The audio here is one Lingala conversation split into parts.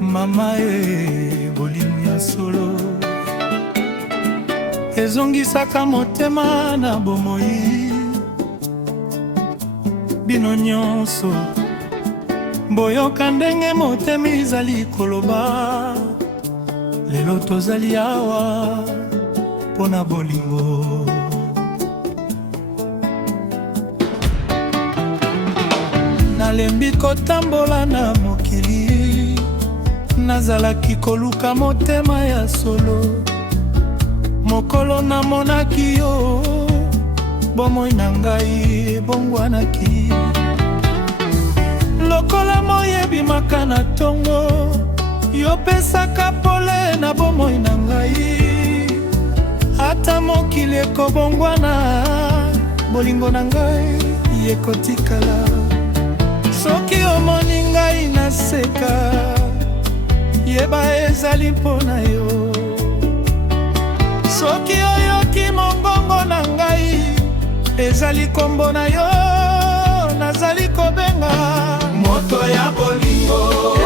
Mama bolingo ya solo ezongisaka motema na bomoi. Bino nyonso boyoka ndenge motema ezali koloba, lelo tozali awa mpona bolingo. Nalembi kotambola na mokili, nazalaki koluka motema ya solo. Mokolo namonaki yo, bomoi na ngai ebongwanaki. Lokola moyebi maka na tongo, yopesaka pole na bomoi na ngai. Ata mokili ekobongwana, bolingo na ngai ekotikala. Soki omoni ngai naseka, yeba ezali mpona yo. Soki oyoki mongongo na ngai, ezali kombo na yo nazali kobenga. Moto ya bolingo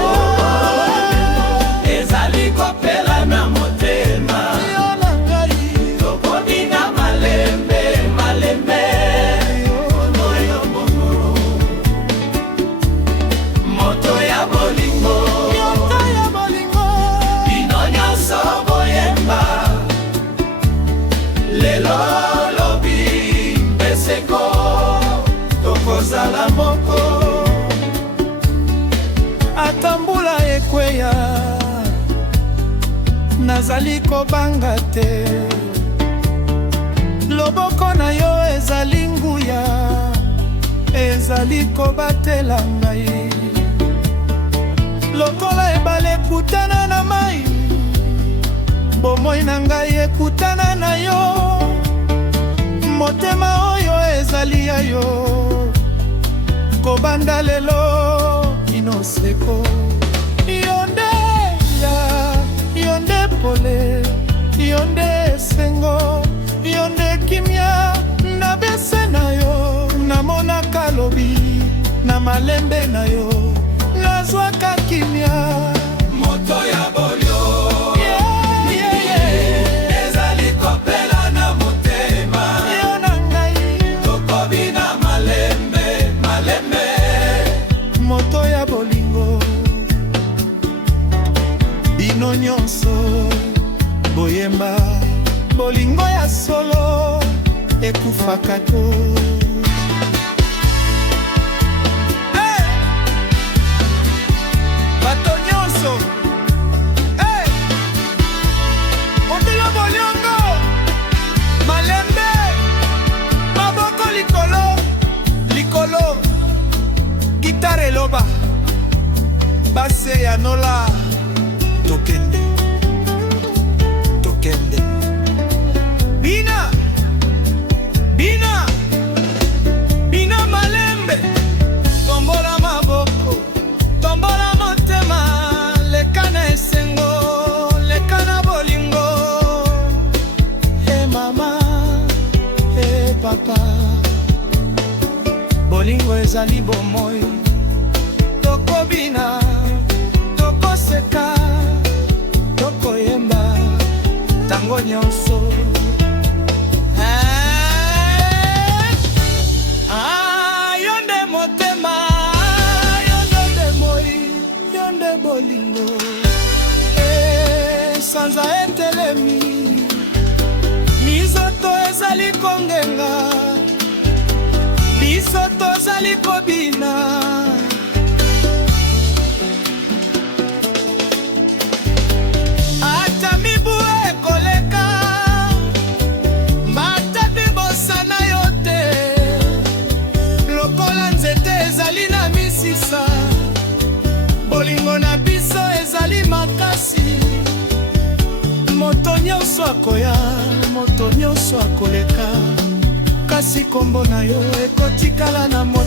ezali kopela na motema yo na ngai. Tokobina malembe malembe oyo bongo. Moto ya bolingo bino nyonso boyemba. Lelo lobi beseko tokozala moko. Atambula ekweya nazali kobanga te. Loboko na yo ezali nguya, ezali kobatela ngai. Lokola ebale ekutana na mai, bomoi na ngai ekutana na yo. Motema oyo ezali ya yo, kobanda lelo inoseko. Yonde ya, yonde pole, yonde sengo, yonde kimia. Na bese na yo, namona kalobi, na malembe na yo, nazwaka kimia. Moto ya bolio ezali kopela na motema yo na ngai. Tokobina malembe malembe. Moto ya bolingo bino nyonso boyemba. Bolingo ya solo ekufaka to. Bato nyonso ondela bolingo malembe. Maboko likolo likolo, gitare loba base ya nola. Tokende tokende bina bina bina malembe. Tombola maboko, tombola motema. Lekana esengo, lekana bolingo. Mama, papa, bolingo ezali bomoi. Tokobina, tokoseka, tokoyemba tango nyonso. Yonde motema, yonde moi, yonde bolingo. Sanza etelemi, mizoto ezali kongenga, biso tozali kobina. Ata mibu ekoleka, matapi bosana yo te. Lokola nzete ezali na misisa, bolingo na biso ezali makasi. Moto nyonso akoya, moto nyonso akoleka, kasi kombo na yo ekotikala na moto.